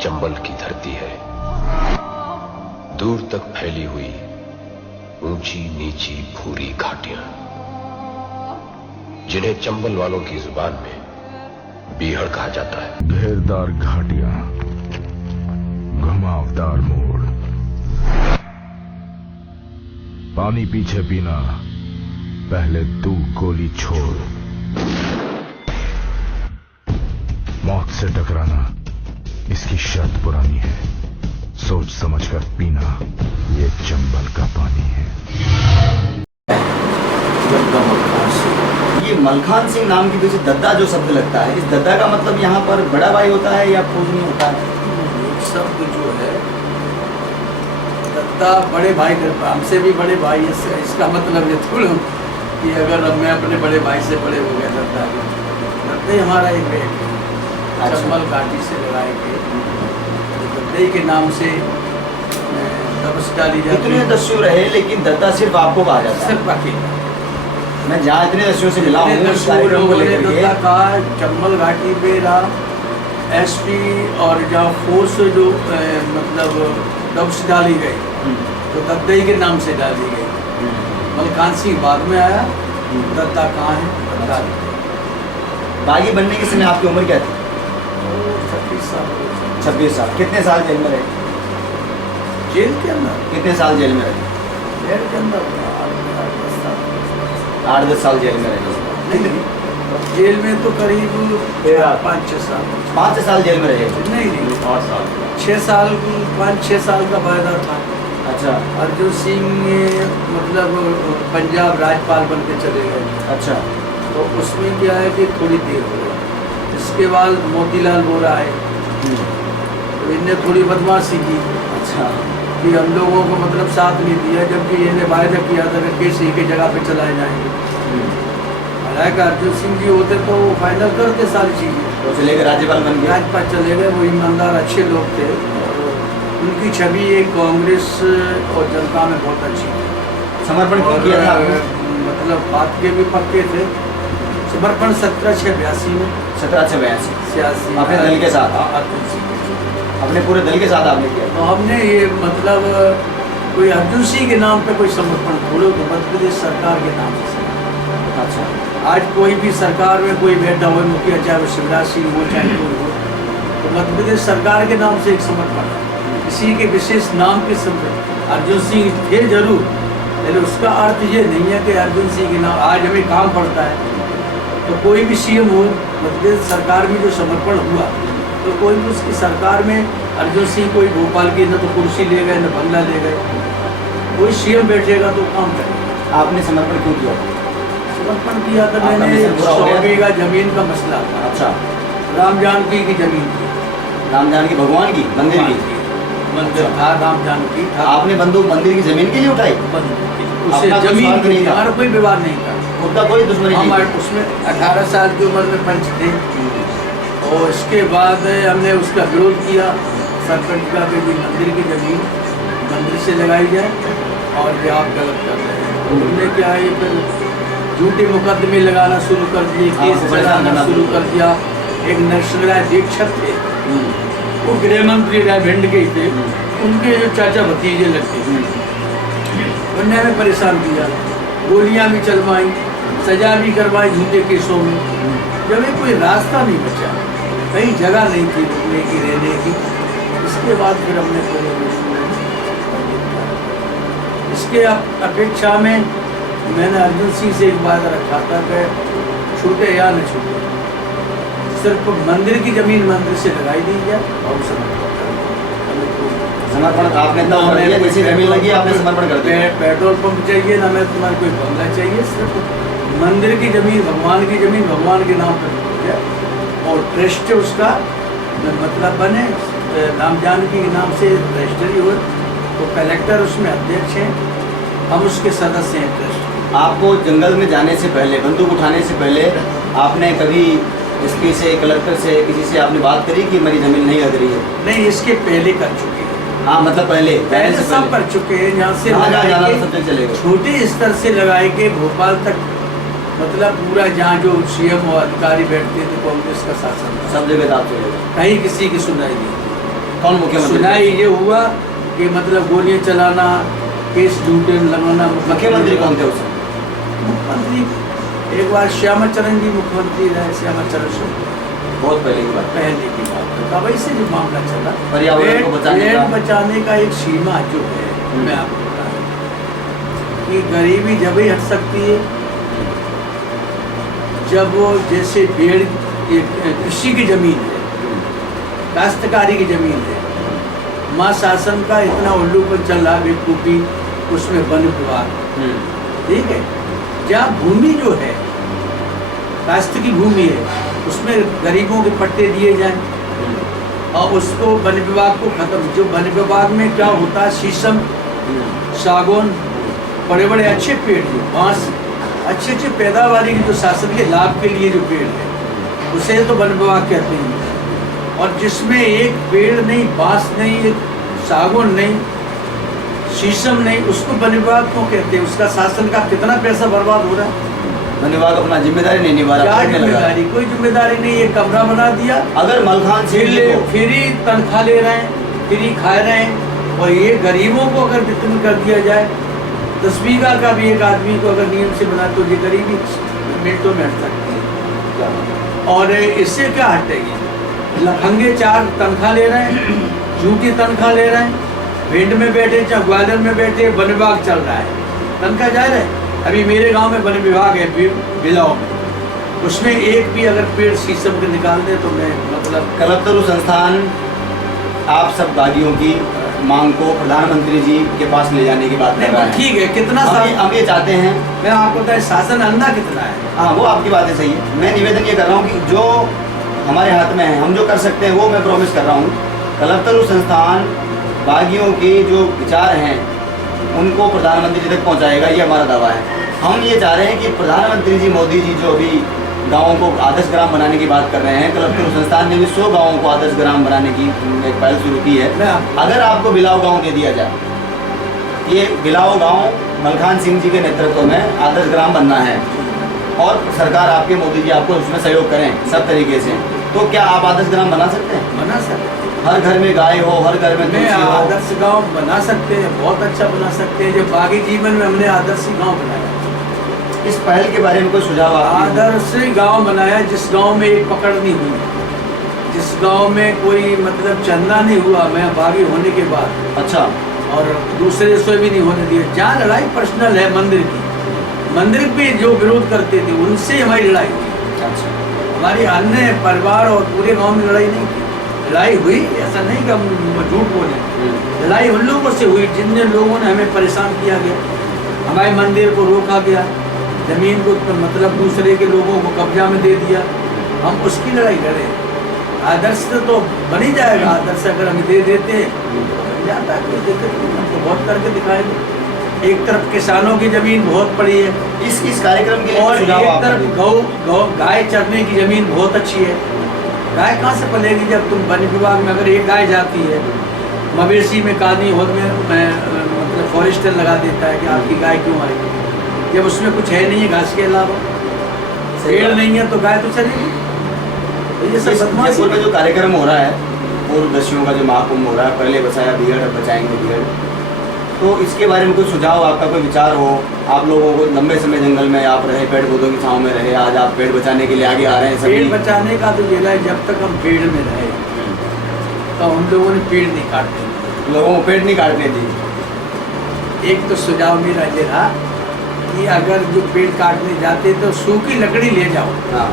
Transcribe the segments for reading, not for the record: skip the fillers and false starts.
चंबल की धरती है। दूर तक फैली हुई ऊंची नीची भूरी घाटियां, जिन्हें चंबल वालों की जुबान में बीहड़ कहा जाता है। घेरदार घाटियां, घुमावदार मोड़, पानी पीछे पीना, पहले तू गोली छोड़। मौत से टकराना इसकी शर्त पुरानी है, सोच समझकर पीना ये चंबल का पानी है। ये मलखान सिंह नाम के पीछे दद्दा जो शब्द लगता है, इस दद्दा का मतलब यहाँ पर बड़ा भाई होता है या पूजनी होता है? शब्द जो है दद्दा बड़े भाई का, हमसे भी बड़े भाई है। इसका मतलब ये थोड़ा कि अगर मैं अपने बड़े भाई से बड़े हो गया दद्दा ही हमारा एक बेट है। चंबल घाटी से लगाए गए दद्दे के नाम से तपस डाली जाती है। इतने दस्यु रहे लेकिन दद्दा सिर्फ आपको कहा जाता है? सिर्फ अकेला। मैं जहाँ इतने दस्युओं से मिला हूँ दद्दा का चंबल घाटी पे रहा एसपी और जहाँ फोर्स जो मतलब डब्स डाली गई तो दद्दे के नाम से डाली गई। मलखान सिंह बाद में आया। दद्दा कहाँ है? दद्दा बागी बनने के समय आपकी उम्र क्या थी? 26 साल। 26 साल। कितने साल जेल में रहे? जेल के अंदर? कितने साल जेल में रहे? जेल के अंदर 8-10 साल जेल में रहे। जेल में तो करीब 5-6 साल। 5 साल जेल में रहे? नहीं 8 साल। 6 साल 5-6 साल का वायदा था। अच्छा। अर्जुन सिंह मतलब पंजाब राज्यपाल बन के चले गए। अच्छा। तो उसमें क्या है कि थोड़ी देर हो गई। इसके बाद मोतीलाल वोरा आए तो इनने थोड़ी बदमाशी की। अच्छा। कि हम लोगों को मतलब साथ नहीं दिया, जबकि इन्हें वायदा किया था कि किसी के जगह पे चलाए जाएंगे। हालांकि अर्जुन सिंह जी होते तो वो फाइनल करते सारी चीज़ें। तो चले गए, राज्यपाल बन गए। राज्यपाल चले गए। वो ईमानदार अच्छे लोग थे और उनकी छवि एक कांग्रेस और जनता में बहुत अच्छी थी। समर्पण किया था? मतलब बात के भी पक्के थे। समर्पण 1782 में। 1782 अपने दल के साथ? अपने पूरे दल के साथ आपने किया? तो हमने ये मतलब कोई अर्जुन सिंह के नाम पे कोई समर्पण बोलो तो मध्य प्रदेश सरकार के नाम से। अच्छा। आज कोई भी सरकार में कोई बैठा हुआ मुखिया, चाहे वो शिवराज सिंह हो चाहे कोई हो, तो मध्य प्रदेश सरकार के नाम से एक समर्पण, किसी के विशेष नाम के समर्पण। अर्जुन सिंह थे जरूर, लेकिन उसका अर्थ ये नहीं है कि अर्जुन सिंह के नाम आज हमें काम पड़ता है। तो कोई भी सीएम हो, मध्य प्रदेश सरकार में जो समर्पण हुआ तो कोई भी उसकी सरकार में अर्जुन सिंह कोई भोपाल की न तो कुर्सी ले गए न बंगला ले गए। कोई सीएम बैठेगा तो काम करेगा। आपने समर्पण क्यों किया? समर्पण किया था मैंने 100 बीघा जमीन का मसला था। अच्छा। राम जानकी की जमीन थी। राम जानकी भगवान की मंदिर की? मंदिर था राम जानकी था। आपने बंदूक मंदिर की जमीन के लिए उठाई? उससे जमीन के लिए हमारा कोई विवाद नहीं था, उनका कोई दुश्मनी नहीं? हम उसमें 18 साल की उम्र में पंच थे और इसके बाद हमने उसका विरोध किया। सरपंच का कि मंदिर की जमीन मंदिर से लगाई जाए और ये आप गलत कर रहे हैं। तो उन्होंने क्या है फिर झूठे मुकदमे लगाना शुरू कर दिए, केस चलाना शुरू कर दिया। एक नरसिंह दीक्षक थे, वो गृह मंत्री रायभिंड के ही थे, उनके जो चाचा भतीजे लगते थे, उन्होंने हमें परेशान किया। गोलियां भी चलवाई, सजा भी करवाई झूठे केसों में। जब ये कोई रास्ता नहीं बचा, कहीं जगह नहीं थी रुकने की, रहने की, इसके बाद फिर हमने इसके अपेक्षा में मैंने अर्जुन सिंह से एक बात रखा था कि छूटे या न छूटे, सिर्फ मंदिर की जमीन मंदिर से लगाई दी जाए और समर्पण आपने जैसी जमीन लगी आपने समर्पण कर दिया। पेट्रोल पंप चाहिए ना, मैं तुम्हारा कोई बंगला चाहिए, सिर्फ मंदिर की जमीन भगवान के नाम पर हो जाए और ट्रस्ट उसका मतलब बने, राम जानकी के नाम से रजिस्ट्री हो तो कलेक्टर उसमें अध्यक्ष हैं, हम उसके सदस्य हैं ट्रस्ट। आपको जंगल में जाने से पहले, बंदूक उठाने से पहले आपने कभी एसपी से, कलेक्टर से, किसी से आपने बात करी कि मेरी जमीन नहीं लग रही है? नहीं, इसके पहले कर चुके हैं। हाँ, मतलब पहले सब कर चुके हैं। यहाँ से छोटे स्तर से लगाए के भोपाल तक, मतलब पूरा जहाँ जो सीएम और अधिकारी बैठते थे, कांग्रेस का शासन सब जगह आप चले, कहीं किसी की सुनाई नहीं। कौन मुख्यमंत्री? सुनाई ये हुआ कि मतलब गोलियां चलाना, केस झूठे लगाना। मुख्यमंत्री कौन थे उस समय? मुख्यमंत्री एक बार श्यामा चरण जी मुख्यमंत्री रहे, श्यामा चरण सिंह, बहुत पहले की बात। पहले की बात है। तब ऐसे जो मामला चला, पर्यावरण को बचाने का एक सीमा जो है, मैं आपको बता दूं कि गरीबी जब ही हट सकती है जब वो जैसे पेड़, कृषि की जमीन है, काश्तकारी की जमीन है, माँ शासन का इतना उल्लू पर चल रहा बेवकूफ़ी, उसमें वन विभाग, ठीक है, जहाँ भूमि जो है काश्त की भूमि है उसमें गरीबों के पट्टे दिए जाएं और उसको वन विभाग को खत्म, जो वन विभाग में क्या होता है, शीशम, सागौन, बड़े बड़े अच्छे पेड़ जो बांस, अच्छे अच्छे पैदावारी के जो शासन के लाभ के लिए जो पेड़ है उसे तो वन विभाग कहते हैं। और जिसमें एक पेड़ नहीं, बांस नहीं, एक सागौन नहीं, शीशम नहीं, उसको वन विभाग क्यों कहते हैं? उसका शासन का कितना पैसा बर्बाद हो रहा है। वन विभाग अपना जिम्मेदारी नहीं निभा रहा। क्या जिम्मेदारी? कोई जिम्मेदारी नहीं। ये कमरा बना दिया, अगर मलखान सिंह जी को फ्री तनख्वाह ले रहे हैं, फ्री खा रहे हैं, और ये गरीबों को अगर वितरण कर दिया जाए 10 बीघा का भी एक आदमी को अगर नियम से बना, तो ये गरीबी मिनटों में हट सकती है। और इससे क्या हटेगी? लफंगे 4 तनख्वाह ले रहे हैं, झूठी तनख्वाह ले रहे हैं, भिंड में बैठे चाहे ग्वालियर में बैठे, वन विभाग चल रहा है, तनख्वाह जा रहा है। अभी मेरे गांव में वन विभाग है बिलाव में, उसमें एक भी अगर पेड़ शीशम के निकाल दे तो मैं मतलब। कलपतरू संस्थान आप सब बागियों की मांग को प्रधानमंत्री जी के पास ले जाने की बात कर रहा है। ठीक है, कितना हम ये चाहते हैं, मैं आपको बताया शासन अंधा कितना है। हाँ वो आपकी बातें सही है। मैं निवेदन ये कर रहा हूँ कि जो हमारे हाथ में है, हम जो कर सकते हैं वो मैं प्रॉमिस कर रहा हूँ। कलपतरू संस्थान बागियों के जो विचार हैं उनको प्रधानमंत्री जी तक पहुँचाएगा, ये हमारा दावा है। हम ये चाह रहे हैं कि प्रधानमंत्री जी, मोदी जी जो अभी गाँवों को आदर्श ग्राम बनाने की बात कर रहे हैं, कलपतरू संस्थान ने भी 100 गाँवों को आदर्श ग्राम बनाने की एक पहल शुरू की है। अगर आपको बिलाव गाँव दे दिया जाए, ये बिलाव गाँव मलखान सिंह जी के नेतृत्व में आदर्श ग्राम बनना है और सरकार आपके, मोदी जी आपको उसमें सहयोग करें सब तरीके से, तो क्या आप आदर्श ग्राम बना सकते हैं? बना सकते हैं। हर घर में गाय हो, हर घर में तुलसी हो। आदर्श गांव बना सकते हैं, बहुत अच्छा बना सकते हैं। जो बागी जीवन में हमने आदर्श गांव बनाया, इस पहल के बारे में कोई सुझाव? आदर्श गांव बनाया जिस गांव में एक पकड़ नहीं हुई, जिस गांव में कोई मतलब चंदा नहीं हुआ मैं बागी होने के बाद। अच्छा। और दूसरे से भी नहीं होने दिया। जहाँ लड़ाई पर्सनल है मंदिर की, मंदिर पे जो विरोध करते थे उनसे हमारी लड़ाई हुई। अच्छा। हमारी अन्य परिवार और पूरे गांव में लड़ाई नहीं की। लड़ाई हुई, ऐसा नहीं कि हम झूठ बोले, लड़ाई उन लोगों से हुई जिन लोगों ने हमें परेशान किया गया, हमारे मंदिर को रोका गया, जमीन को मतलब दूसरे के लोगों को कब्जा में दे दिया, हम उसकी लड़ाई लड़े। आदर्श तो बन ही जाएगा, आदर्श अगर हम दे देते बन जाता, कोई दिक्कत नहीं, हम तो बहुत करके दिखाएंगे। एक तरफ किसानों की जमीन बहुत पड़ी है इस कार्यक्रम के लिए, और एक तरफ गाय चरने की जमीन बहुत अच्छी है। गाय कहाँ से पलेगी जब तुम वन विभाग में अगर एक गाय जाती है, मवेशी में कानी होद में मतलब फॉरेस्टर लगा देता है कि आपकी गाय क्यों आएगी, जब उसमें कुछ है नहीं है घास के अलावा, पेड़ नहीं है तो गाय तो चलेगी। तो ये सब जयपुर में जो कार्यक्रम हो रहा है, पूर्वदर्शियों का जो महाकुंभ हो रहा है, पहले बचाया भीड़, अब बचाएंगे भीड़, तो इसके बारे में कोई सुझाव, आपका कोई विचार हो? आप लोगों को लंबे समय जंगल में आप रहे, पेड़ पौधों की छांव में रहे, आज आप पेड़ बचाने के लिए आगे आ रहे हैं। पेड़ बचाने का तो ये है, जब तक हम पेड़ में रहे तो हम लोगों ने पेड़ नहीं काटते, लोगों को पेड़ नहीं काटने दी। एक तो सुझाव मेरा ये रहा कि अगर जो पेड़ काटने जाते तो सूखी लकड़ी ले जाओ। हाँ।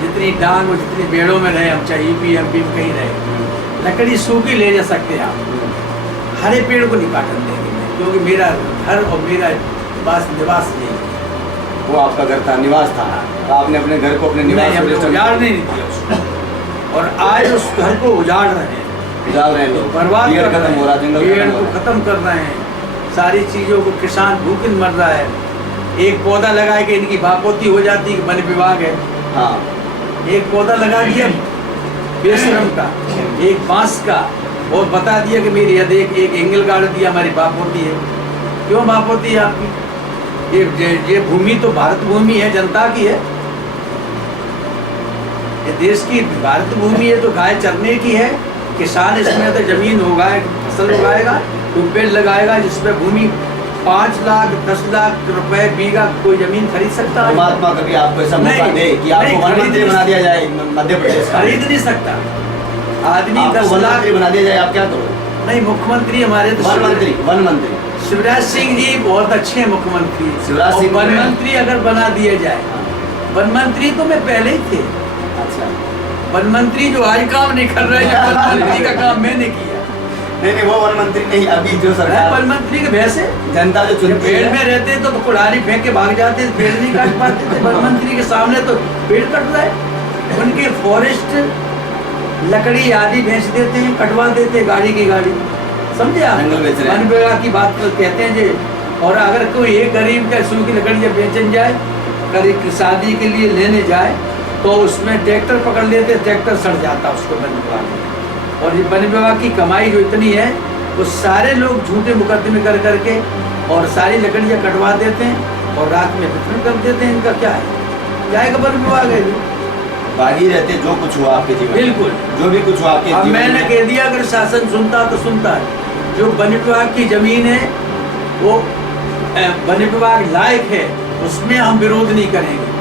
जितनी डांग और जितनी पेड़ों में रहे, हम चाहे यूपी एमपी में कहीं रहे, लकड़ी सूखी ले जा सकते हैं आप। हरे पेड़ को नहीं काटने देंगे, क्योंकि मेरा घर और मेरा निवास नहीं, वो आपका घर था, निवास था, आपने अपने घर को अपने निवास को उजाड़ नहीं दिया उसको, और आज उस घर को उजाड़ रहे हैं, लोग बर्बाद कर खत्म हो रहा है, पेड़ को खत्म कर रहे हैं, सारी चीज़ों को किसान भूखे मर रहा है। एक पौधा लगाए कि इनकी बापोती हो जाती है, वन विभाग है। हाँ। एक पौधा लगा दिया बेशरम का, एक बांस का, और बता दिया कि मेरी यदि एक एंगल गाड़ दिया हमारी बाप होती है। क्यों बाप होती है आपकी? ये भूमि तो भारत भूमि है, जनता की है, ये देश की भारत भूमि है, तो गाय चरने की है, किसान इसमें तो जमीन उगाए, फसल उगाएगा, तो पेड़ लगाएगा, जिसमें भूमि 5 लाख 10 लाख रुपए बीघा कोई जमीन खरीद सकता है। परमात्मा कभी आपको ऐसा मौका नहीं, दे कि नहीं, आपको वन खरीद मंत्री नहीं बना दिया जाए मध्य प्रदेश का, खरीद नहीं सकता आदमी। आपको 10 वन लाख मंत्री बना दिया जाए, आप क्या करोगे? नहीं, मुख्यमंत्री हमारे तो वन मंत्री शिवराज सिंह जी बहुत अच्छे हैं मुख्यमंत्री। शिवराज और सिंह वन जी- मंत्री अगर बना दिए जाए, वन मंत्री तो मैं पहले ही थे। अच्छा, वन मंत्री जो आज काम नहीं कर रहे हैं, वन मंत्री का काम मैंने किया। नहीं वो वन मंत्री नहीं, अभी जो मैं सरकार वन मंत्री के भैसे जनता जो जब चुनती पेड़ है, में रहते तो कुल्हाड़ी फेंक के भाग जाते, पेड़ नहीं काट पाते थे। वन मंत्री के सामने तो पेड़ कट रहे, उनके फॉरेस्ट लकड़ी आदि बेच देते हैं, कटवा देते हैं गाड़ी की गाड़ी, समझे आप? जंगल बेच रहे हैं। वन विभाग की बात कहते हैं जी। और अगर कोई एक गरीब का सूखी लकड़ी जब बेचन जाए, गरीब की शादी के लिए लेने जाए, तो उसमें ट्रैक्टर पकड़ लेते, ट्रैक्टर सड़ जाता उसको वन विभाग में। और ये वन विभाग की कमाई जो इतनी है, वो सारे लोग झूठे मुकदमे कर करके और सारी लकड़ियाँ कटवा देते हैं और रात में वितरण कर देते हैं। इनका क्या है? क्या है वन विभाग है ये? बागी रहते जो कुछ हुआ आपके जीवन में, बिल्कुल। जो भी कुछ हुआ आपके अब जीवन मैंने में, कह दिया, अगर शासन सुनता तो सुनता है। जो वन विभाग की जमीन है वो वन विभाग लायक है, उसमें हम विरोध नहीं करेंगे।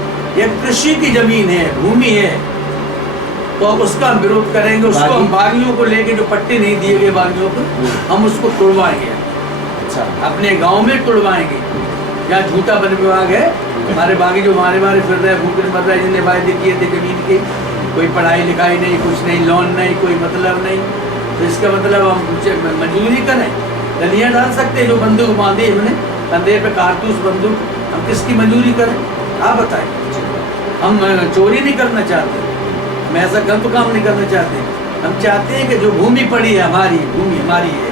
ये कृषि की जमीन है, भूमि है, तो अब उसका हम विरोध करेंगे। उसको हम बागियों को लेके, जो पट्टे नहीं दिए गए बागियों को, हम उसको तोड़वाएंगे। अच्छा, अपने गांव में तोड़वाएंगे। जहाँ झूठा वन विभाग है, हमारे बागी जो मारे फिर रहे, भूखे मर रहे, जिन्हें वायदे किए थे जमीन के, कोई पढ़ाई लिखाई नहीं, कुछ नहीं, लोन नहीं, कोई मतलब नहीं, तो इसका मतलब हम कुछ मजदूरी करें? गलियाँ डाल सकते हैं। जो बंदूक बांधी हमने कंधे पे, कारतूस बंदूक, हम किसकी मजदूरी करें? आप बताएं। हम चोरी नहीं करना चाहते, हम ऐसा गलत काम नहीं करना चाहते। हम चाहते हैं कि जो भूमि पड़ी है हमारी, भूमि हमारी है,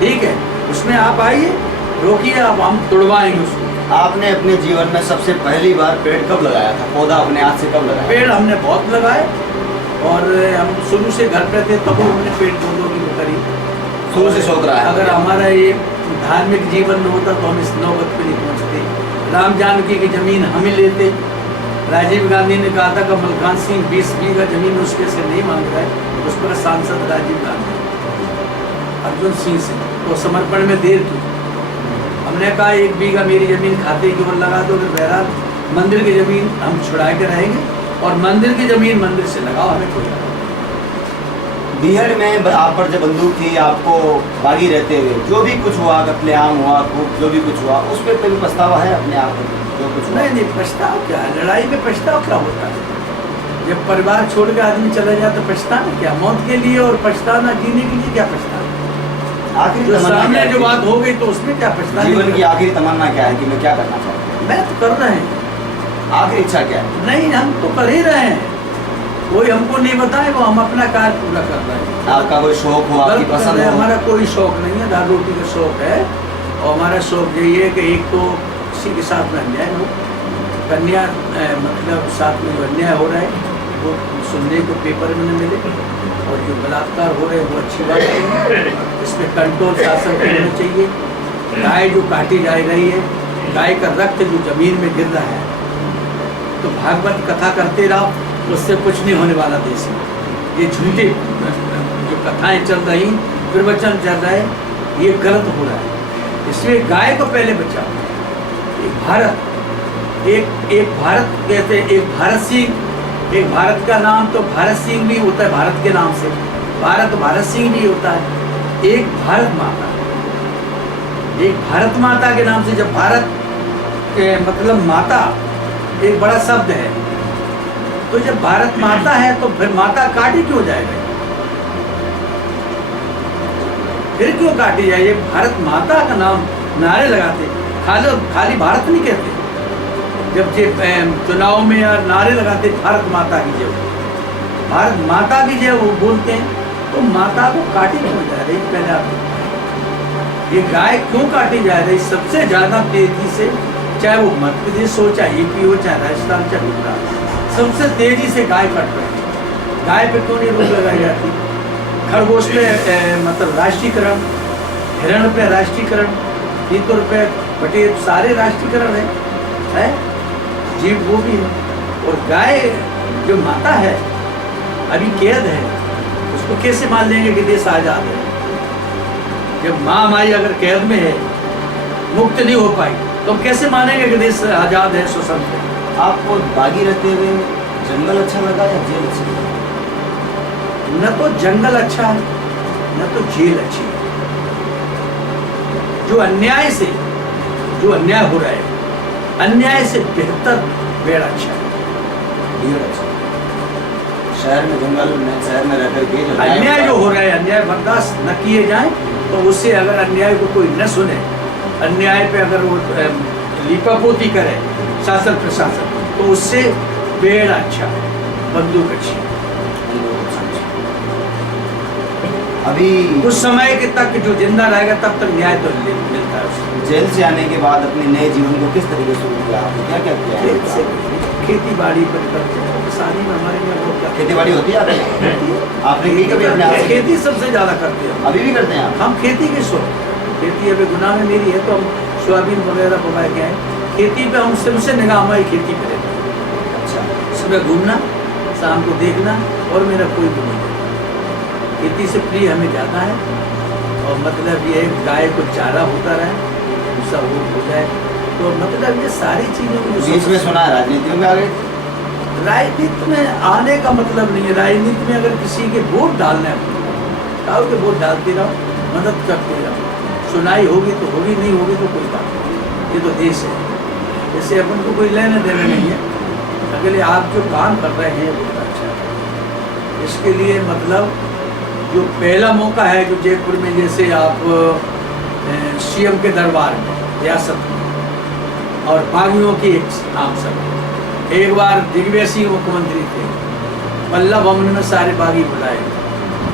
ठीक है, उसमें आप आइए, रोकिए, आप, हम तोड़वाएंगे उसको। आपने अपने जीवन में सबसे पहली बार पेड़ कब लगाया था? पौधा अपने हाथ से कब लगाया? पेड़ हमने बहुत लगाए, और हम शुरू से घर पे थे तब हमने पेड़ पौधों की वो करी। शुरू से शौक रहा है। अगर हमारा ये धार्मिक जीवन में होता तो हम इस नौबत पे नहीं पहुँचते। राम जानकी की जमीन हम ही लेते। राजीव गांधी ने कहा था कि मलखान सिंह 20 बीघा जमीन उसके से नहीं मांग रहा है, उस पर सांसद राजीव गांधी, अर्जुन सिंह से, तो समर्पण में देर की। हमने कहा 1 बीघा मेरी जमीन खाते की ओर लगा दो, फिर बहरहाल मंदिर की जमीन हम छुड़ा के रहेंगे, और मंदिर की जमीन मंदिर से लगाओ, हमें कोई बीहड़ में आप पर जब बंदूक थी, आपको बागी रहते हुए जो भी कुछ हुआ, कत्लेआम हुआ, जो भी कुछ हुआ, उस पर कोई पछतावा है अपने आप को? जो कुछ हुआ? नहीं, पछताव क्या है? लड़ाई में पछताव क्या होता है? जब परिवार छोड़ के आदमी चला जाए तो पछताना क्या? मौत के लिए और पछताना, जीने के लिए क्या पछताना? आखिरी जो तमन्ना सामने क्या है जो कि- बात हो गई तो उसमें क्या पछताना? जीवन की आखिरी तमन्ना क्या है कि मैं क्या करना चाहता हूँ? मैं तो कर रहे हैं। आखिरी इच्छा क्या है? नहीं, हम तो कर ही रहे हैं, कोई हमको नहीं बताए, वो हम अपना कार्य पूरा कर रहे हैं। आपका कोई शौक हो, आपकी गलत कर पसंद रहे हैं, हो? हमारा कोई शौक नहीं है, दाल रोटी का शौक है। और हमारा शौक यही है कि एक तो किसी के साथ में अन्याय हो, कन्या मतलब साथ में जो अन्याय हो रहा है वो सुनने को पेपर में न मिले, और जो बलात्कार हो रहे हैं वो अच्छी बात है। इसमें कंट्रोल शासन होना चाहिए। गाय जो काटी जा रही है, गाय का रक्त जो जमीन में गिर रहा है, तो भागवत कथा करते रहो, उससे कुछ नहीं होने वाला देश में। ये झूठे जो कथाएं चल रही, प्रवचन चल रहा है, ये गलत हो रहा है। इसलिए गाय को पहले बचाओ। एक भारत, एक भारत कहते हैं, एक भारत सिंह, एक भारत का नाम तो भारत सिंह भी होता है, भारत के नाम से भारत सिंह भी होता है। एक भारत माता, एक भारत माता के नाम से, जब भारत के मतलब माता एक बड़ा शब्द है, तो जब भारत माता है तो फिर माता काटी क्यों जाएगी? फिर क्यों काटी जाए? ये भारत माता का नाम नारे लगाते, खाली भारत नहीं कहते। जब ये चुनाव में यार नारे लगाते भारत माता की जय, भारत माता की जय वो बोलते हैं, तो माता को काटी क्यों जा रही? पहले आप, ये गाय क्यों काटी जा रही सबसे ज्यादा तेजी से? चाहे वो मध्य प्रदेश हो, चाहे यूपी हो, चाहे राजस्थान, चाहे गुजरात, सबसे तेजी से गाय कट रही है। गाय पे क्यों नहीं रोक लगाई जाती? खरगोश पे मतलब राष्ट्रीयकरण, हिरण पे राष्ट्रीयकरण, तीतर पे बटेर, सारे राष्ट्रीयकरण है? जीव वो भी है। और गाय जो माता है, अभी कैद है, उसको तो कैसे मान लेंगे कि देश आजाद है? जब माँ माई अगर कैद में है, मुक्त नहीं हो पाई, तो हम कैसे मानेंगे कि देश आजाद है, स्वतंत्र है? आपको बागी रहते हुए जंगल अच्छा लगा या जेल अच्छी लगी? न तो जंगल अच्छा है, न तो जेल अच्छी है। जो अन्याय हो रहा है, अन्याय से बेहतर बेड़ अच्छा है। बेड़ अच्छा। शहर में जंगल में, शहर में रहकर के जो अन्याय जो हो रहा है, अन्याय बर्दाश्त न किए जाए, तो उससे अगर अन्याय को कोई न सुने, अन्याय पे अगर वो लीपापोती करे शासन प्रशासन, तो उससे बेड़ अच्छा है, बंदूक अच्छी है। अभी उस समय के तक जो जिंदा रहेगा तब तक न्याय तो मिलता है उसको। जेल से आने के बाद अपने नए जीवन को किस तरीके से शुरू किया आपने? क्या क्या किया खेत से है? खेती बाड़ी पर करते हैं, किसानी में हमारे यहाँ बहुत क्या खेती बाड़ी होती है आपने? आपने की कभी अपने हाथ से? खेती सबसे ज्यादा करते हैं। अभी भी करते हैं आप? हम खेती के शौक, खेती अभी गुनाह में मेरी है, तो हम सोयाबीन वगैरह उगाए के हैं। खेती पे हम सबसे निगाह हमारी खेती पे रहती है। अच्छा। सुबह घूमना, शाम को देखना, और मेरा कोई भी नहीं है। खेती से प्रिय हमें ज़्यादा है, और मतलब ये गाय को चारा होता रहे, भूसा वो हो जाए, तो मतलब ये सारी चीज़ों को बीच में सुना है राजनीति में आ गए? राजनीति में आने का मतलब नहीं है। राजनीति में अगर किसी के वोट डालना है, कहो कि वोट डालते रहो, मदद करते रहो, सुनाई होगी तो होगी, नहीं होगी तो कोई बात नहीं। ये तो देश है, इससे अपन को कोई लेने देने नहीं है। अगले आप जो काम कर रहे हैं बहुत अच्छा है। इसके लिए मतलब जो पहला मौका है, जो जयपुर में जैसे आप सीएम के दरबार में, रियासत में, और बागियों की एक आम सभा, एक बार दिग्विजय सिंह मुख्यमंत्री थे, मल्ला भवन में सारे बागी बुलाए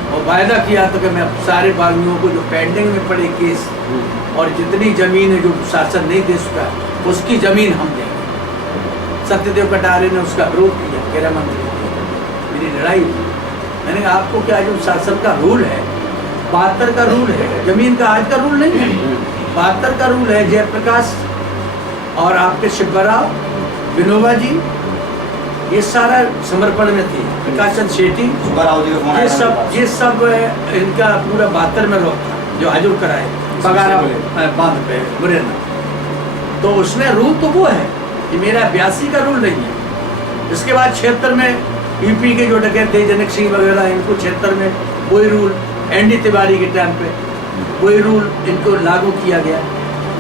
और वायदा किया था कि मैं सारे बागियों को जो पेंडिंग में पड़े केस और जितनी जमीन है जो शासन नहीं दे सका, उसकी जमीन हम देंगे। सत्यदेव कटारे ने उसका विरोध किया, गृह मंत्री, मेरी लड़ाई हुई। मैंने कहा आपको क्या, जो शासन का रूल है 72 का रूल है, जमीन का आज का रूल नहीं है, 72 का रूल है। जयप्रकाश और आपके शिवराव, विनोबा जी, ये सारा समर्पण में थे, प्रकाश चंद्र शेट्टी, ये सब इनका पूरा 72 में रोक था, जो हजूर कराए बगारा बांध पे मुरैना। तो उसमें रूल तो वो है, कि मेरा 82 का रूल नहीं है। इसके बाद 76 में यूपी के जो डकैत थे, जनक सिंह वगैरह, इनको 76 में वही रूल, एनडी तिवारी के टाइम पे वही रूल इनको लागू किया गया।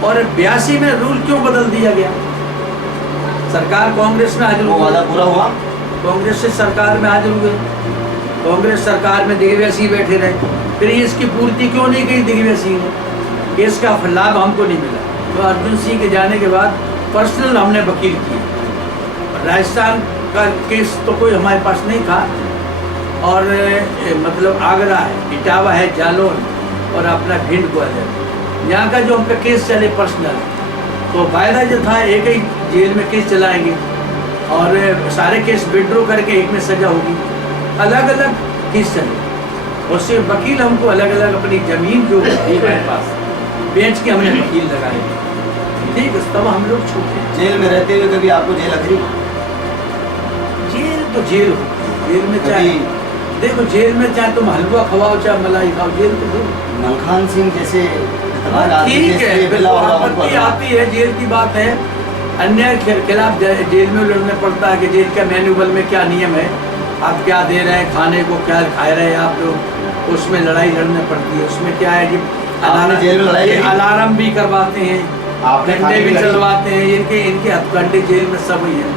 और 82 में रूल क्यों बदल दिया गया? सरकार कांग्रेस में हाजिर, वो वादा पूरा हुआ, कांग्रेस से सरकार में हाजिर हुए, कांग्रेस सरकार में दिग्विजय सिंह बैठे रहे, फिर इसकी पूर्ति क्यों नहीं की दिग्विजय सिंह ने? इसका लाभ हमको नहीं मिला। तो अर्जुन सिंह के जाने के बाद पर्सनल हमने वकील किए। राजस्थान का केस तो कोई हमारे पास नहीं था, और मतलब आगरा है, इटावा है, जालौन, और अपना भिंड ग्वालियर, यहाँ का जो हम पे केस चले पर्सनल, तो वायदा जो था एक ही जेल में केस चलाएंगे और सारे केस विड्रॉ करके एक में सजा होगी। अलग अलग केस चले, और सिर्फ वकील हमको अलग अलग अपनी जमीन जो थी मेरे पास बेच के हमने वकील लगाए, ठीक है, तब हम लोग छूटे। जेल में रहते हुए कभी आपको जेल अखरी? जेल तो जेल हो, जेल में चाहे देखो, जेल में चाहे तुम हलवा खवाओ चाहे मलाई खाओ, जेल तो हो। मलखान सिंह जैसे ठीक है, बिल्कुल आपत्ति आती है, जेल की बात है। अन्याय के खिलाफ जेल में लड़ना पड़ता है कि जेल का मैनुअल में क्या नियम है, आप क्या दे रहे हैं खाने को, क्या खा रहे हैं आप लोग, उसमें लड़ाई लड़नी पड़ती है। उसमें क्या है कि जेल में लड़ाई अलार्म भी करवाते हैं, डंडे भी चलवाते हैं, इनके हथकंडे जेल में सब ही है।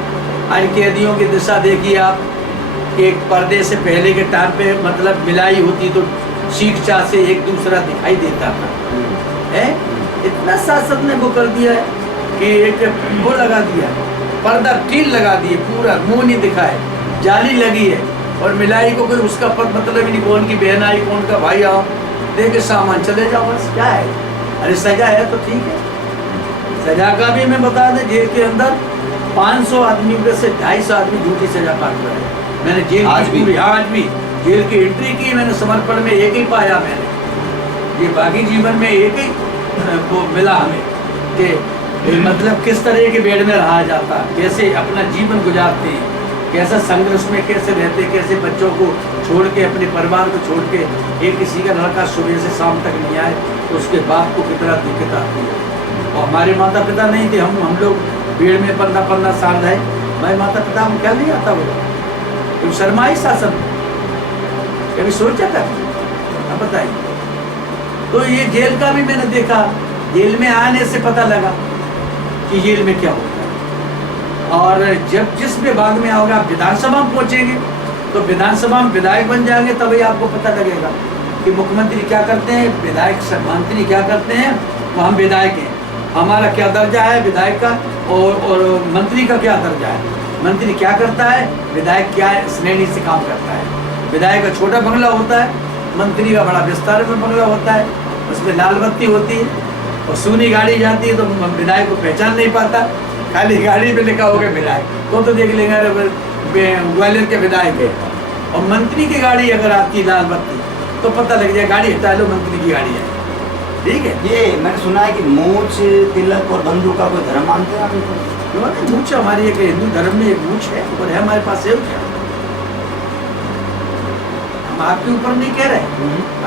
आज कैदियों की दिशा देखिए आप, एक पर्दे से पहले के टाइम पे मतलब मिलाई होती तो सीट चाह से एक दूसरा दिखाई देता था, है इतना शासन ने वो कर दिया है कि एक वो लगा दिया, पर्दा टील लगा दिए, पूरा मुंह नहीं दिखाए, जाली लगी है, और मिलाई को कोई उसका पद मतलब ही नहीं, कौन की बहन आई, कौन का भाई आओ, दे के सामान चले जाओ, बस क्या है। अरे सजा है तो ठीक है, सजा का भी मैं बता दें, जेल के अंदर 500 आदमी में से 250 आदमी झूठी सजा काट रहे हैं। मैंने जेल आज भी जेल की एंट्री की, मैंने समर्पण में एक ही पाया, मैंने ये बाकी जीवन में एक ही वो मिला हमें कि मतलब किस तरह के बेड में रहा जाता, कैसे अपना जीवन गुजारते हैं, कैसा संघर्ष में कैसे रहते, कैसे बच्चों को छोड़ के, अपने परिवार को छोड़ के, एक किसी का लड़का सुबह से शाम तक नहीं आए तो उसके बाप को कितना दिक्कत आती है। और हमारे माता पिता नहीं थे, हम लोग भीड़ में 15-15 साल रहे। हमारे माता पिता को क्या नहीं आता वो, तो शर्माई शासन कभी सोचा था? अब बताइए। तो ये जेल का भी मैंने देखा, जेल में आने से पता लगा कि जेल में क्या होता है। और जब जिस विभाग में आओगे, आप विधानसभा में पहुंचेंगे तो विधानसभा में विधायक बन जाएंगे, तभी आपको पता लगेगा कि मुख्यमंत्री क्या करते हैं, विधायक मंत्री क्या करते हैं। तो हम विधायक हैं, हमारा क्या दर्जा है विधायक का, और मंत्री का क्या दर्जा है, मंत्री क्या करता है, विधायक क्या श्रेणी से काम करता है। विधायक का छोटा बंगला होता है, मंत्री का बड़ा विस्तार में बंगला होता है, उसमें लाल बत्ती होती है और सूनी गाड़ी जाती है तो विधायक को पहचान नहीं पाता, खाली गाड़ी पे लिखा होगा विधायक, तो देख लेंगे अरे ग्वालियर के विधायक है। और मंत्री की गाड़ी अगर आपकी लाल बत्ती तो पता लग जाए, गाड़ी हटा लो, मंत्री की गाड़ी है। ठीक है। ये मैंने सुना है कि मूछ, तिलक और बंदूक का कोई धर्म मानते हैं आप? मूछ हमारी एक हिंदू धर्म में एक मूछ है और है हमारे पास। क्या हम आपके ऊपर नहीं कह रहे,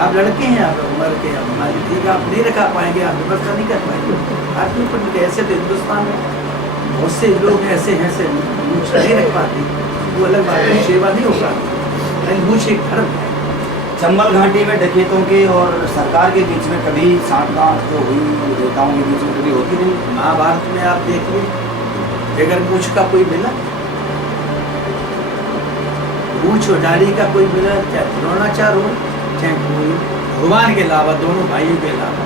आप लड़के हैं, आप उम्र के, हमारी ठीक आप नहीं रखा पाएंगे, आप व्यवस्था नहीं कर पाएंगे, आपके ऊपर नहीं। ऐसे तो हिंदुस्तान में बहुत से लोग ऐसे हैं से मूछ नहीं रख पाते, वो अलग बात है, सेवा नहीं होगा, लेकिन मूछ एक धर्म है। चंबल घाटी में डकैतों के और सरकार के बीच में कभी सांठगांठ जो हुई नेताओं के बीच में कभी होती नहीं? महाभारत में आप देखिए, अगर मूछ का कोई मिला, मूछ और दाढ़ी का कोई मिला, चाहे द्रोणाचार्य हो चाहे कोई भगवान के अलावा, दोनों भाइयों के अलावा,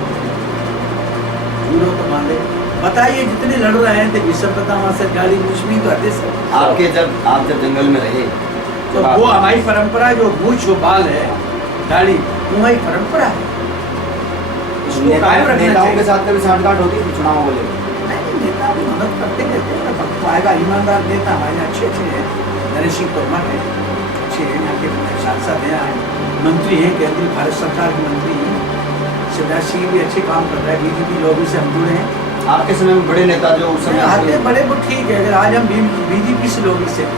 पूरा तो मान ले। बताइए जितने लड़ रहे थे विश्व पितामह से गाली मूछ भी तो आते सर। आपके आप जब जंगल में रहे तो वो हमारी परंपरा, जो मूछ जो बाल है, दाढ़ी, वो हमारी परंपरा है, उसको कायम रखना चाहिए। नेताओं के साथ कभी सांठगांठ होती थी चुनाव को लेकर? नहीं, नेता भी मदद करते रहते हैं, वक्त आएगा। ईमानदार नेता हमारे अच्छे हैं, नरेश सिंह तोमर है, अच्छे हैं, यहाँ के सांसद हैं, मंत्री हैं, केंद्रीय भारत सरकार के मंत्री हैं। शिवराज सिंह भी अच्छे काम कर रहा है, बीजेपी लॉबी से हम जुड़े हैं। आपके समय में बड़े नेता जो उस समय आते बड़े वो ठीक है, अगर आज हम बीजेपी से लॉबी से,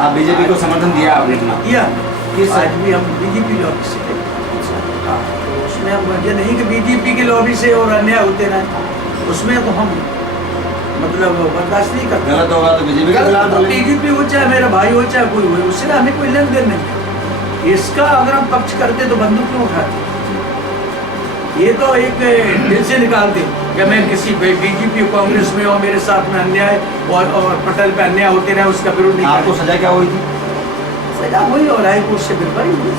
आप बीजेपी को समर्थन दिया आपने? किया, आज भी हम बीजेपी लॉबी से। हाँ, तो उसमें हम ये नहीं कि बीजेपी की लॉबी से और अन्याय होते रहे, उसमें तो हम मतलब बर्दाश्त नहीं करते। गलत होगा तो बीजेपी के खिलाफ बोलेंगे। बीजेपी हो चाहे मेरा भाई हो चाहे कोई हो, उससे हमें कोई लेन देन नहीं। इसका अगर हम पक्ष करते तो बंदूक क्यों उठाते? ये तो एक दिल से निकालते कि मैं किसी बीजेपी कांग्रेस में और मेरे साथ में अन्याय और पटल पे अन्याय होते रहे, उसका विरोध नहीं। आपको सजा क्या हुई थी? सजा हुई और हाई कोर्ट से बिल्कुल हुई।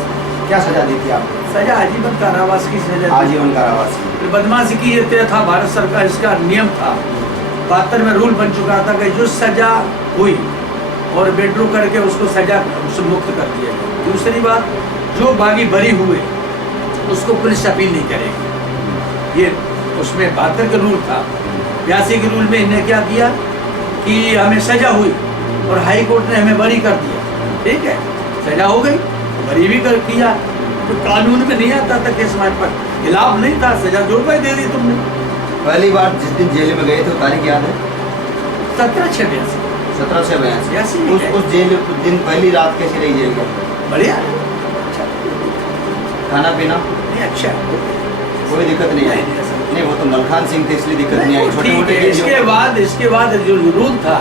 क्या सजा दी थी आपको? सजा आजीवन कारावास की सजा। आजीवन कारावास की। बदमाशी की ये तय था भारत सरकार, इसका नियम था, 72 में रूल बन चुका था कि जो सजा हुई और बेड्रू करके उसको सजा उससे मुक्त कर दिया। दूसरी बात, जो बागी बरी हुए उसको पुलिस अपील नहीं करेगी। ये उसमें 72 का रूल था। 82 के रूल में इन्हें क्या किया कि हमें सजा हुई और हाई कोर्ट ने हमें बरी कर दिया। ठीक है, सजा हो गई, बरी भी कर दिया। तो कानून में नहीं आता था केस हमारे पर, खिलाफ नहीं था, सजा जो रुपये दे दी तुमने। पहली बार जिस दिन जेल में गए थे वो तारीख याद है? 17/6/82। 17/6/82। उस जेल दिन पहली रात कैसी रही जेल में? बढ़िया, खाना पीना नहीं अच्छा, कोई दिक्कत नहीं आई? नहीं, वो तो मलखान सिंह थे इसलिए दिक्कत नहीं आई। छोटे मोटे इसके बाद जो रूल था,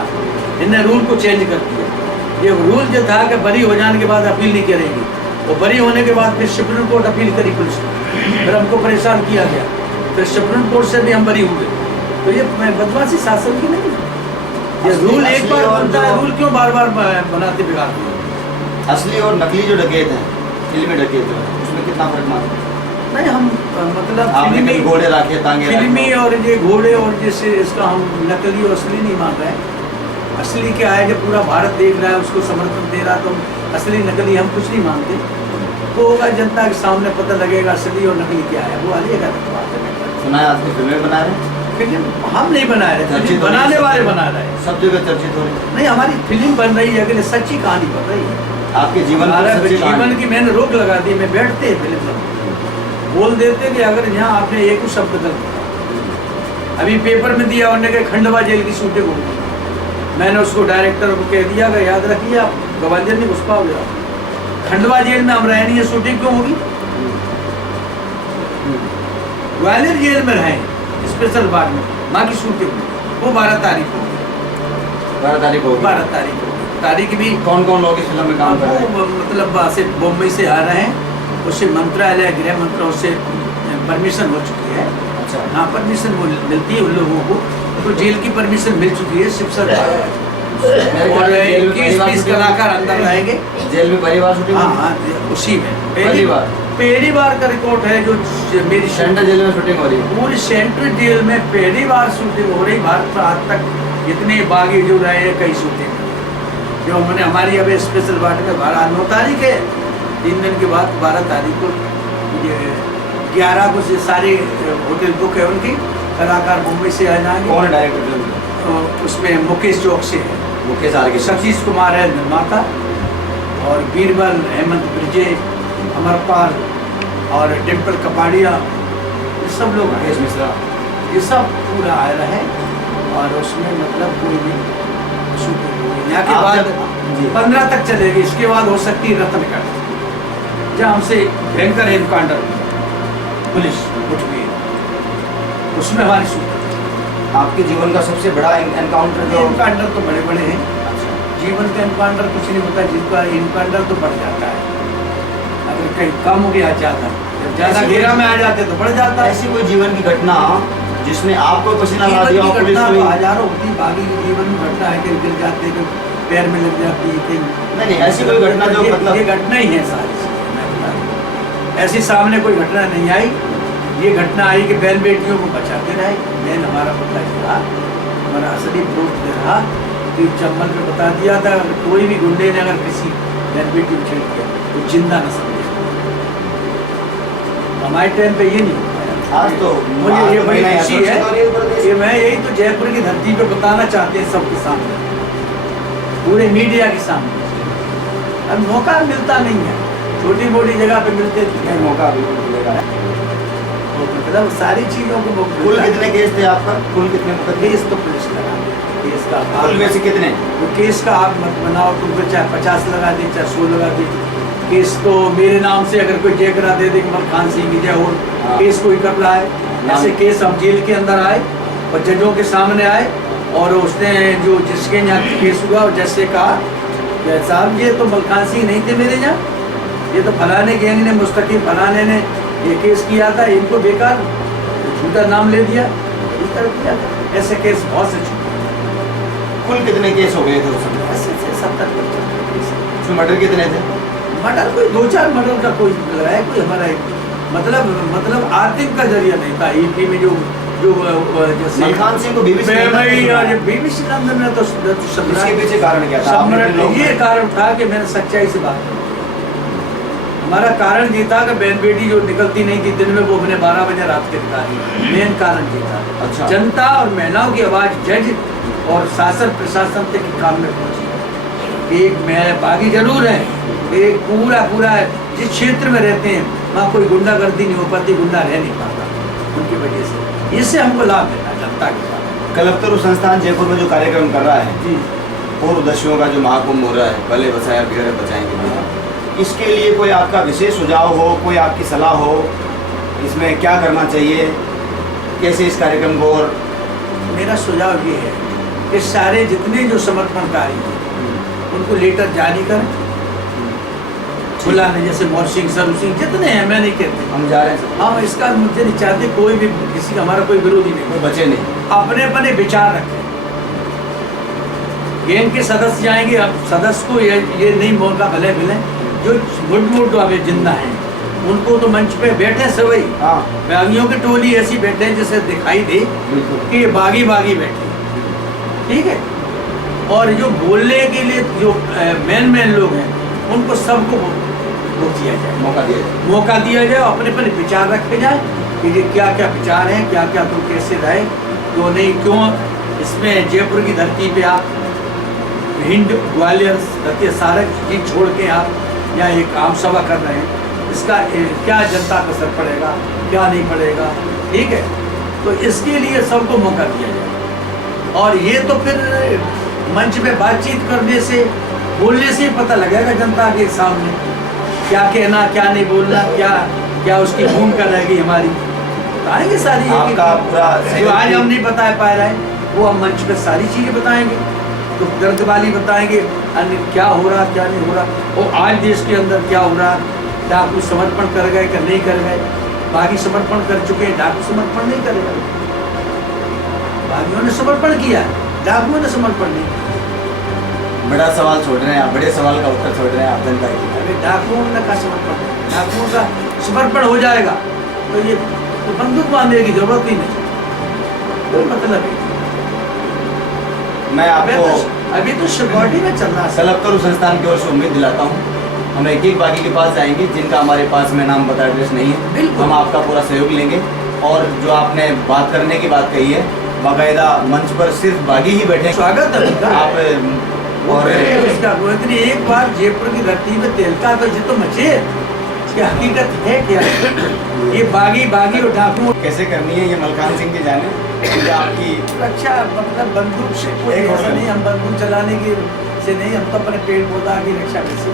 इन्हें रूल को चेंज कर दिया। ये रूल जो था कि बरी हो जाने के बाद अपील नहीं करेगी, और बरी होने के बाद फिर सुप्रीम कोर्ट अपील करी पुलिस, फिर हमको परेशान किया गया, फिर सुप्रीम कोर्ट से भी हम बरी हुए। तो ये बदमाशी शासन की नहीं है। ये रूल एक बार बनता है, रूल क्यों बार बार बनाते बिगाड़ते हैं? असली और नकली जो डकैत हैं, फिल्मी डकैत हैं, उसमें कितना फर्क मानते हैं? नहीं, हम मतलब फिल्मी घोड़े राखे तांगे फिल्मी और ये घोड़े और जैसे इसका हम नकली और असली नहीं मान रहे हैं। असली क्या है कि पूरा भारत देख रहा है, उसको समर्थन दे रहा, तो असली नकली हम कुछ नहीं मानते। वो होगा जनता के सामने पता लगेगा असली और नकली क्या है, वो आलिएगा। सुना है आपकी फिल्में बना रहे? फिल्म हम नहीं बना रहे, फिल्म बनाने वाले बना रहे हैं। सब जगह चर्चित हो रही। नहीं, हमारी फिल्म बन रही है, अगले सच्ची कहानी बन रही है। आपके जीवन की मैंने रोक लगा दी। मैं बैठते हैं फिल्म बोल देते कि अगर यहाँ आपने एक शब्द गलत, अभी पेपर में दिया उन्होंने कहा खंडवा जेल की शूटिंग होगी, मैंने उसको डायरेक्टर को कह दिया कि याद रखिए आप ग्वालियर नहीं घुस पाओगे। खंडवा जेल में हम रहे नहीं, ये शूटिंग क्यों होगी? ग्वालियर जेल में रहे स्पेशल वार्ड में, माँ की शूटिंग वो 12 तारीख को 12 तारीख को 12 तारीख को तारीख भी कौन कौन लोग इस फिल्म में काम कर रहे हैं? मतलब से बम्बई से आ रहे हैं, उससे मंत्रालय गृह मंत्रालय से परमिशन हो चुकी है। अच्छा। हाँ परमिशन मिलती है उन लोगों को, तो जेल की परमिशन मिल चुकी है शिवसर और 21-20 कलाकार अंदर रहेंगे। जेल में पहली बार शूटिंग? हाँ उसी में पहली बार का रिकॉर्ड है जो मेरी सेंट्रल जेल में शूटिंग हो रही है। पूरी सेंट्रल जेल में पहली बार शूटिंग हो रही। भारत में आज तक इतने बागी जो रहे हैं कई शूटिंग जो मैंने हमारी अब स्पेशल वार्ड में 9 तारीख है, 3 दिन के बाद 12 तारीख को ये 11 को से सारे होटल बुक है उनकी, कलाकार मुंबई से आ जाएंगे। कौन है डायरेक्टर? उसमें मुकेश चौक से है, मुकेश आर के सतीश कुमार है निर्माता, और बीरबल, हेमंत ब्रिजे, अमरपाल और डिम्पल कपाड़िया, ये सब लोग मुकेश मिश्रा, ये सब पूरा आ रहा है। और उसमें मतलब कोई भी शूटिंग यहाँ के बाद 15 तक चलेगी। इसके बाद हो सकती है रतनगढ़, जहाँ हमसे भयंकर एनकाउंटर पुलिस उठ गई, उसमें हमारी शूटिंग। आपके जीवन का सबसे बड़ा एनकाउंटर जो? एनकाउंटर तो बड़े बड़े हैं, जीवन का एनकाउंटर कुछ नहीं होता, जिनका एनकाउंटर तो बढ़ जाता है। अगर कहीं कम हो गया ज़्यादा, जब ज़्यादा घेरा में आ जाते तो बढ़ जाता है। ऐसी कोई जीवन की घटना जिसमें आपको पसीना ला दिया? पुलिस तो हजारों होती, बाकी जीवन में घटना है, कहीं गिर जाते, कहीं पैर में लग जाती है, कहीं नहीं ऐसी कोई घटना जो मतलब ये घटना ही है सारी, मैं बता दूं। ऐसी सामने कोई घटना नहीं आई। ये घटना आई कि बहन बेटियों को बचाते रहे। मैंने हमारा पता चला, हमारा असली प्रूफ रहा कि चंबल में बता दिया था अगर कोई भी गुंडे ने अगर किसी बहन बेटी को छेड़ दिया तो जिंदा न समझे। हमारे टाइम पे ये नहीं होता। आज तो मुझे ये बड़ी खुशी है कि मैं यही तो जयपुर की धरती पे बताना चाहते हैं सबके सामने, पूरे मीडिया के सामने। अब मौका मिलता नहीं है, छोटी मोटी जगह पे मिलते थे, मौका भी मिलेगा। तो मतलब सारी चीजों को कुल कितने केस थे आपका? कुल कितने मुकदमे? केस तो पुलिस लगा केस का कुल में से कितने? तो केस का आप मत बनाओ, तुमको चाहे 50 लगा दे चाहे 100 लगा दे। केस तो मेरे नाम से अगर कोई जय करा दे कमल खान सिंह की जय हो, केस कोई कर रहा है। ऐसे केस हम जेल के अंदर आए और जजों के सामने आए और उसने जो जिसके यहाँ केस हुआ और जैसे कहा साहब ये तो मलखान सिंह नहीं थे मेरे यहाँ, ये तो फलाने गैंग ने मुस्तकीम फलाने ने ये केस किया था, इनको बेकार झूठा नाम ले दिया, इस तरह किया था। ऐसे केस बहुत से छूटे। कुल कितने केस हो गए थे उस समय? ऐसे 70-75 केस। उसमें मर्डर कितने थे? मर्डर कोई 2-4 मर्डर का कोई लगाया, कोई हमारा मतलब आर्थिक का जरिया नहीं था। ईपी में जो जैसे मलखान सिंह को बीबीसी लंदन में तो इसके पीछे कारण क्या था? ये कारण था कि मैंने सच्चाई से बात की। हमारा कारण ये था कि बहन बेटी जो निकलती नहीं थी दिन में वो अपने 12 बजे रात के निकाली, मेन कारण ये था। अच्छा। जनता और महिलाओं की आवाज जज और शासन प्रशासन तक काम में पहुंची। एक मैं बागी जरूर है, एक पूरा जिस क्षेत्र में रहते हैं वहाँ कोई गुंडागर्दी नहीं हो पाती, गुंडा रह नहीं पाता उनकी वजह से। इससे हमको लाभ मिला जनता के साथ। कलपतरू संस्थान जयपुर में जो कार्यक्रम कर रहा है जी, पूर्वदर्शियों का जो महाकुंभ हो रहा है, पहले बचाया बिगड़े बचाएंगे, इसके लिए कोई आपका विशेष सुझाव हो, कोई आपकी सलाह हो, इसमें क्या करना चाहिए, कैसे इस कार्यक्रम को? और मेरा सुझाव ये है कि सारे जितने जो समर्पणकारी हैं उनको लेटर जारी करें, बुलाने जैसे मोर सिंह सरू सिंह जितने हैं, मैं नहीं कहते हम जा रहे हैं। हम इसका मुझे नहीं चाहते कोई भी किसी हमारा कोई विरोधी नहीं, कोई बचे नहीं, अपने अपने विचार रखें। गैंग के सदस्य जाएंगे, अब सदस्य को ये नहीं मौका भले मिले जो मुठ वाले जिंदा हैं उनको तो मंच पे बैठे सवई। हाँ, बागियों की टोली ऐसी बैठे जैसे दिखाई दे कि ये बागी बैठे, ठीक है। और जो बोलने के लिए जो मेन लोग हैं उनको सबको वो दिया जाए, मौका दिया जाए, अपने अपने विचार रखे जाए कि ये क्या क्या विचार हैं, क्या क्या तुम कैसे रहे, क्यों नहीं, क्यों इसमें जयपुर की धरती पे आप भिंड ग्वालियर रतिया सारा चीज छोड़ के आप यहाँ एक आम सभा कर रहे हैं, इसका क्या जनता का असर पड़ेगा, क्या नहीं पड़ेगा, ठीक है। तो इसके लिए सबको मौका दिया जाए। और ये तो फिर मंच पे बातचीत करने से, बोलने से ही पता लगेगा जनता के सामने क्या कहना, क्या नहीं बोलना, क्या क्या उसकी भूमिका रहेगी हमारी। बताएंगे सारी आपका पूरा जो आज हम नहीं बता पा रहे हैं वो हम मंच पे सारी चीजें बताएंगे, तो दर्द वाली बताएंगे, अन्य क्या हो रहा क्या नहीं हो रहा, और आज देश के अंदर क्या हो रहा, डाकू समर्पण कर गए कि नहीं कर गए, बागी समर्पण कर चुके हैं, डाकू समर्पण नहीं कर गए, बागियों ने समर्पण किया, डाकुओं ने समर्पण नहीं किया। बड़ा सवाल छोड़ रहे हैं आप, बड़े सवाल का उत्तर छोड़ रहे हैं आप जनता की। अरे डाकुओं ने का समर्पण, डाकुओं का समर्पण हो जाएगा तो ये तो बंदूक बांधने की जरूरत ही नहीं, कोई मतलब नहीं। मैं आपको अभी तो सिक्योरिटी में चल रहा है। कलपतरू संस्थान की ओर से उम्मीद दिलाता हूँ, हम एक एक बागी के पास जाएंगे जिनका हमारे पास में नाम पता एड्रेस नहीं है, बिल्कुल। हम आपका पूरा सहयोग लेंगे। और जो आपने बात करने की बात कही है, बाकायदा मंच पर सिर्फ बागी ही बैठे, स्वागत है उनका। आप और इसका इतनी एक बार जयपुर की धरती में तेल का तो जितो मचे, क्या हकीकत है क्या? ये बागी बागी और डाकू कैसे करनी है ये मलकान सिंह की जाने, ये आपकी रक्षा मतलब बंदूक से कोई एक ऐसा और नहीं, हम बंदूक चलाने की से नहीं, हम तो अपने पेड़ पौधा की रक्षा कैसे